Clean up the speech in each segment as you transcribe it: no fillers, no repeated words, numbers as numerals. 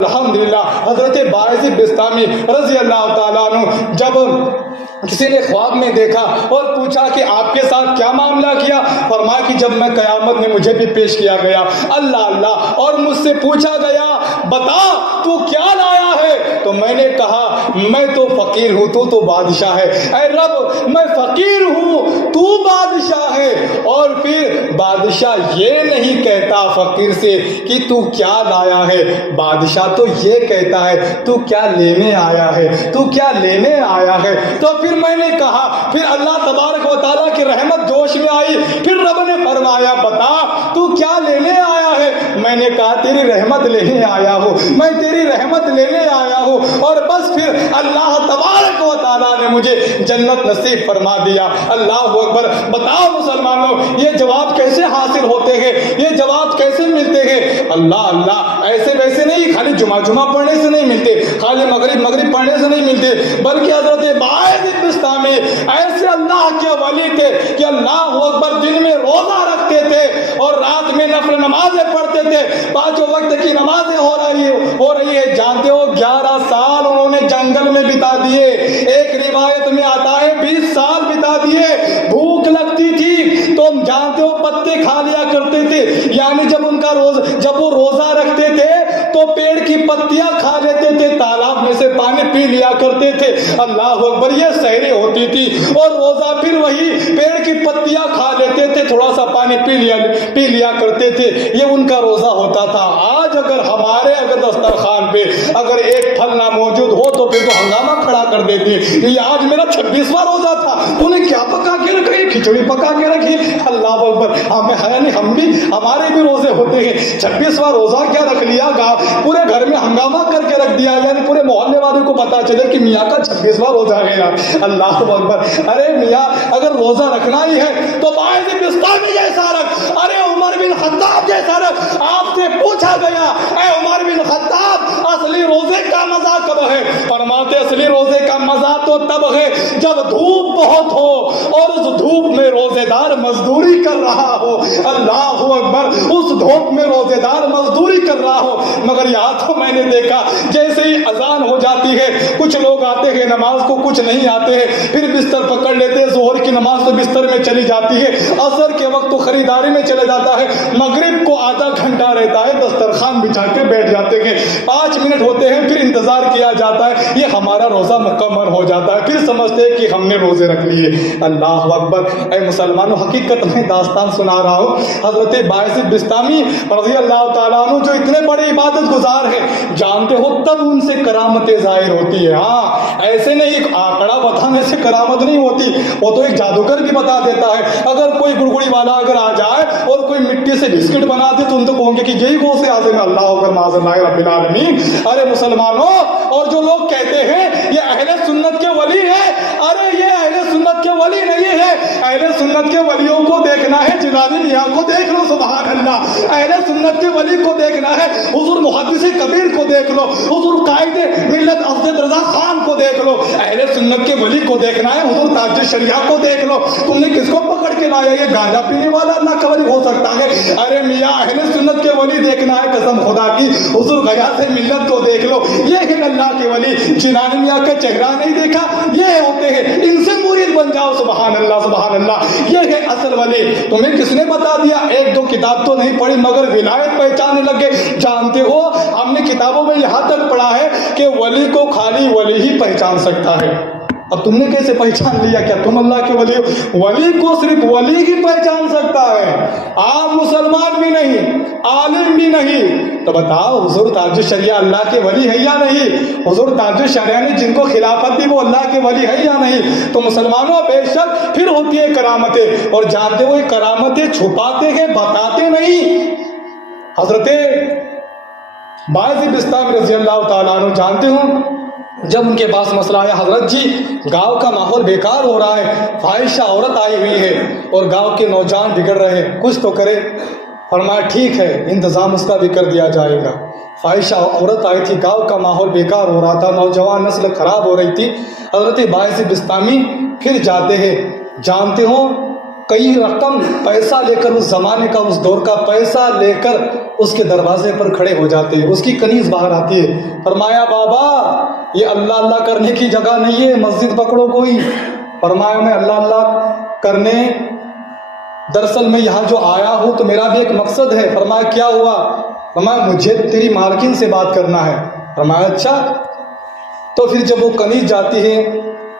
الحمدللہ حضرت باعث بستامی رضی اللہ تعالیٰ عنہ جب کسی نے خواب میں دیکھا اور پوچھا کہ آپ کے ساتھ کیا معاملہ کیا، فرمایا کہ جب میں قیامت میں مجھے بھی پیش کیا گیا اللہ اللہ اور مجھ سے پوچھا گیا بتا تو کیا لایا ہے، تو میں نے کہا میں تو فقیر ہوں تو بادشاہ ہے، اے رب میں فقیر ہوں تو بادشاہ ہے۔ اور پھر بادشاہ یہ نہیں کہتا فقیر سے کہ تو کیا لایا ہے، بادشاہ تو یہ کہتا ہے تو کیا لینے آیا ہے، تو کیا لینے آیا ہے۔ تو پھر میں نے کہا، پھر اللہ تبارک و تعالیٰ کی رحمت جوش میں آئی، پھر رب نے فرمایا بتا تو کیا لینے آیا ہے، میں نے کہا تیری رحمت لینے آیا ہوں، میں تیری رحمت لینے آیا ہوں۔ اور بس پھر اللہ تبارک و تعالیٰ نے مجھے جنت نصیب فرما دیا۔ اللہ اکبر۔ بتاؤ مسلمانوں یہ جواب کیسے حاصل ہوتے ہیں، یہ جواب کیسے ملتے ہیں؟ اللہ اللہ ایسے ویسے نہیں، خالی جمعہ پڑھنے سے نہیں ملتے، خالی مغرب پڑھنے سے نہیں ملتے، بلکہ حضرت باعث بستامی ایسے اللہ کے ولی تھے کہ اللہ اکبر دن میں روزہ رکھتے تھے اور رات میں نفل نمازیں پڑھتے تھے، پانچوں وقت کی نمازیں ہو رہی ہے۔ جانتے ہو 11 سال انہوں نے جنگل میں بتا دیے، ایک روایت میں آتا ہے 20 سال بتا دیے۔ بھوک لگتی تھی تو جانتے ہو پتے کھا لیا کرتے تھے، یعنی جب وہ روزہ رکھتے تھے تو پیڑ کی پتیاں کھا لیتے تھے، تالاب میں سے پانی پی لیا کرتے تھے۔ اللہ اکبر۔ یہ سحری ہوتی تھی اور روزہ پھر وہی پیڑ کی پتیاں کھا لیتے تھے، تھوڑا سا پانی پی لیا کرتے تھے، یہ ان کا روزہ ہوتا تھا۔ آج اگر ہمارے دسترخوان پہ اگر ایک پھل نہ موجود ہو تو پھر تو ہنگامہ کھڑا کر دیتے ہیں، یہ آج میرا 26واں روزہ تھا، انہیں کیا پکا کے رکھی، کھچڑی پکا کے رکھی۔ اللہ اکبر۔ ہمارے بھی روزے ہوتے ہیں، 26واں روزہ کیا رکھ لیا، پورے گھر میں ہنگامہ کر کے رکھ دیا، یعنی پورے محلے والے کو پتا چلے کہ میاں کا 26واں روزہ ہے۔ اللہ اکبر۔ ارے میاں اگر روزہ رکھنا ہی ہے تو باعث بستامی جیسا رکھ، ارے عمر بن خطاب جیسا رکھ۔ آپ سے پوچھا گیا اے عمر بن خطاب اصلی روزے کا مزہ کب ہے، فرماتے اصلی روزے کا مزہ تو تب ہے جب دھوپ بہت ہو اور اس دھوپ میں روزے دار مزدوری کر رہا ہو۔ اللہ اکبر۔ اس دھوپ میں روزے دار مزدوری کر رہا ہو۔ مگر یہاں تو میں نے دیکھا جیسے ہی اذان ہو جاتی ہے کچھ لوگ آتے ہیں نماز کو، کچھ نہیں آتے ہیں، پھر بستر پکڑ لیتے ہیں، ظہر کی نماز تو بستر میں چلی جاتی ہے، عصر کے وقت تو خریداری میں چلے جاتا ہے، مغرب کو آدھا گھنٹہ رہتا ہے، دسترخوان بچھا کے بیٹھ جاتے ہیں، 5 منٹ ہوتے ہیں پھر انتظار کیا جاتا ہے، یہ ہمارا روزہ مکمل ہو جاتا ہے، پھر سمجھتے ہیں کہ ہم نے روزے رکھ لیے۔ اللہ اکبر۔ اے مسلمانوں حقیقت میں داستان سنا رہا ہوں، حضرت باعث بستامی رضی اللہ تعالیٰ عنہ جو اتنے بڑے عبادت گزار ہیں، جانتے ہو تب ان سے کرامتیں ظاہر ہوتی ہے۔ ہاں ایسے نہیں ایک آنکڑا بتانے سے کرامت نہیں ہوتی، وہ تو ایک جادوگر بھی بتا دیتا ہے۔ اگر کوئی گڑگڑی والا اگر آ جائے اور کوئی مٹی سے بسکٹ بنا دے تو ان تو کہیں گے کہ یہی غوث اعظم ہے۔ اللہ اکبر معاذ اللہ رب العالمین۔ ارے مسلمانوں، اور جو لوگ کہتے ہیں یہ اہل سنت کے ولی ہے، ارے یہ اہل سنت کے ولی نہیں ہے۔ اہل سنت کے ولیوں کو دیکھنا ہے جیلانی میاں کو دیکھ لو، سبحان اللہ۔ اہل سنت کے ولی کو دیکھنا ہے حضور محدث کبیر کو دیکھ لو، حضور قائد ملت اسد رضا خان کو دیکھ لو۔ اہل سنت کے ولی کو دیکھنا ہے حضور تاج الشریعہ کو دیکھ لو۔ تم نے کس کو پکڑ کے لایا، یہ گانجا پینے والا اللہ کا ولی ہو سکتا ہے؟ ارے میاں اہل سنت کے ولی دیکھنا ہے قسم خدا کی حضور غیاث ملت کو دیکھ لو، یہ ہے اللہ کے ولی۔ جیلانی میاں کا چہرہ نہیں دیکھا، یہ ہوتے ہیں، ان سے مرید بن جاؤ، سبحان اللہ سبحان اللہ، یہ ہے اصل ولی۔ تمہیں کس نے بتا دیا؟ 1-2 کتاب تو نہیں پڑھی مگر ولایت پہچانے لگے۔ جانتے ہو ہم نے کتابوں میں یہاں تک پڑھا ہے کہ ولی کو خالی ولی ہی پہچان سکتا ہے۔ اب تم نے کیسے پہچان لیا؟ کیا تم اللہ کے ولی ہو؟ ولی کو صرف ولی ہی پہچان سکتا ہے، عام مسلمان بھی نہیں، عالم بھی نہیں۔ تو بتاؤ حضور تاج الشریعہ اللہ کے ولی ہے یا نہیں؟ حضور تاج الشریعہ نے جن کو خلافت دی وہ اللہ کے ولی ہے یا نہیں؟ تو مسلمانوں بے شک پھر ہوتی ہے کرامتیں، اور جانتے ہوئے کرامتیں چھپاتے ہیں بتاتے نہیں۔ حضرت باعث بستامی رضی اللہ تعالیٰ عنہ جانتے ہوں جب ان کے پاس مسئلہ آیا، حضرت جی گاؤں کا ماحول بیکار ہو رہا ہے، فاحشہ عورت آئی ہوئی ہے اور گاؤں کے نوجوان بگڑ رہے ہیں، کچھ تو کرے۔ فرمایا ٹھیک ہے انتظام اس کا بھی کر دیا جائے گا۔ فاحشہ عورت آئی تھی، گاؤں کا ماحول بیکار ہو رہا تھا، نوجوان نسل خراب ہو رہی تھی۔ حضرت باعث بستامی پھر جاتے ہیں، جانتے ہو کئی رقم پیسہ لے کر، اس زمانے کا، اس دور کا پیسہ لے کر اس کے دروازے پر کھڑے ہو جاتے ہیں، اس کی کنیز باہر آتی ہے۔ فرمایا بابا یہ اللہ اللہ کرنے کی جگہ نہیں ہے، مسجد پکڑو کوئی۔ فرمایا میں اللہ اللہ کرنے، دراصل میں یہاں جو آیا ہوں تو میرا بھی ایک مقصد ہے۔ فرمایا کیا ہوا؟ فرمایا مجھے تیری مالکن سے بات کرنا ہے۔ فرمایا اچھا۔ تو پھر جب وہ کنیز جاتی ہے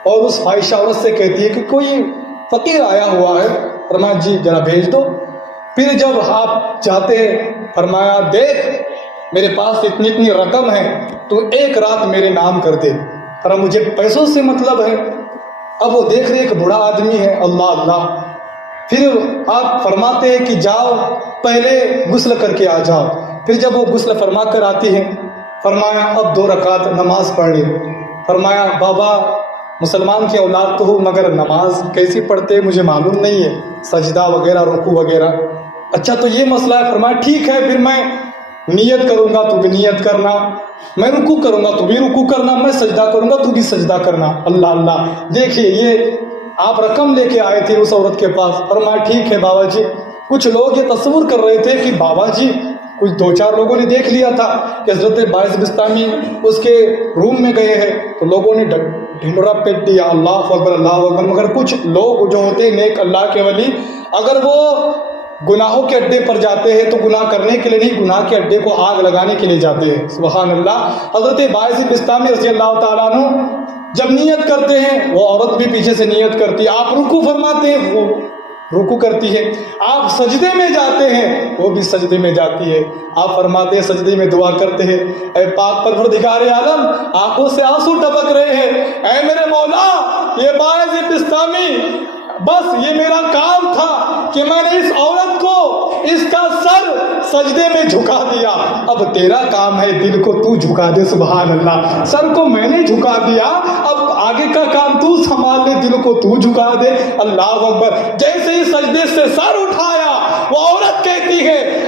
اور اس فاحشہ عورت سے کہتی ہے کہ کوئی فقیر آیا ہوا ہے، فرمایا جی ذرا بھیج دو۔ پھر جب آپ جاتے ہیں، فرمایا دیکھ میرے پاس اتنی رقم ہے، تو ایک رات میرے نام کر دے۔ فرمایا مجھے پیسوں سے مطلب ہے۔ اب وہ دیکھ رہے ایک بوڑھا آدمی ہے، اللہ اللہ۔ پھر آپ فرماتے ہیں کہ جاؤ پہلے غسل کر کے آ جاؤ۔ پھر جب وہ غسل فرما کر آتی ہے، فرمایا اب 2 رکعت نماز پڑھ لے۔ فرمایا بابا مسلمان کی اولاد تو ہوں، مگر نماز کیسی پڑھتے ہیں مجھے معلوم نہیں ہے، سجدہ وغیرہ رکوع وغیرہ۔ اچھا تو یہ مسئلہ ہے۔ فرمایا ٹھیک ہے، پھر میں نیت کروں گا تو بھی نیت کرنا، میں رکوع کروں گا تو بھی رکوع کرنا، میں سجدہ کروں گا تو بھی سجدہ کرنا۔ اللہ اللہ۔ دیکھیے یہ آپ رقم لے کے آئے تھے اس عورت کے پاس۔ فرمایا ٹھیک ہے بابا جی۔ کچھ لوگ یہ تصور کر رہے تھے کہ بابا جی، کچھ 2-4 لوگوں نے دیکھ لیا تھا کہ حضرت باعث بستامی اس کے روم میں گئے ہیں، تو لوگوں نے ڈھنڈورا پیٹ دیا، اللہ اکبر اللہ اکبر۔ مگر کچھ لوگ جو ہوتے ہیں نیک اللہ کے ولی، اگر وہ گناہوں کے اڈے پر جاتے ہیں تو گناہ کرنے کے لیے نہیں، گناہ کے اڈے کو آگ لگانے کے لیے جاتے ہیں۔ سبحان اللہ۔ حضرت باعث بستامی رضی اللہ تعالیٰ عنہ جب نیت کرتے ہیں، وہ عورت بھی پیچھے سے نیت کرتی ہے، آپ رکوع فرماتے ہیں وہ رکوع کرتی ہے، آپ سجدے میں جاتے ہیں وہ بھی سجدے میں جاتی ہے، آپ فرماتے ہیں سجدے میں دعا کرتے ہیں، اے پاک پروردگار عالم، آنکھوں سے آنسو ٹپک رہے ہیں، اے میرے مولا یہ باعث بستامی، بس یہ میرا کام تھا کہ میں نے اس عورت کو، اس کا سر سجدے میں جھکا دیا، اب تیرا کام ہے دل کو تو جھکا دے۔ سبحان اللہ۔ سر کو میں نے جھکا دیا، اب آگے کا کام تو سنبھال لے، دل کو تو جھکا دے۔ اللہ اکبر۔ جیسے ہی سجدے سے سر اٹھایا، وہ عورت کہتی ہے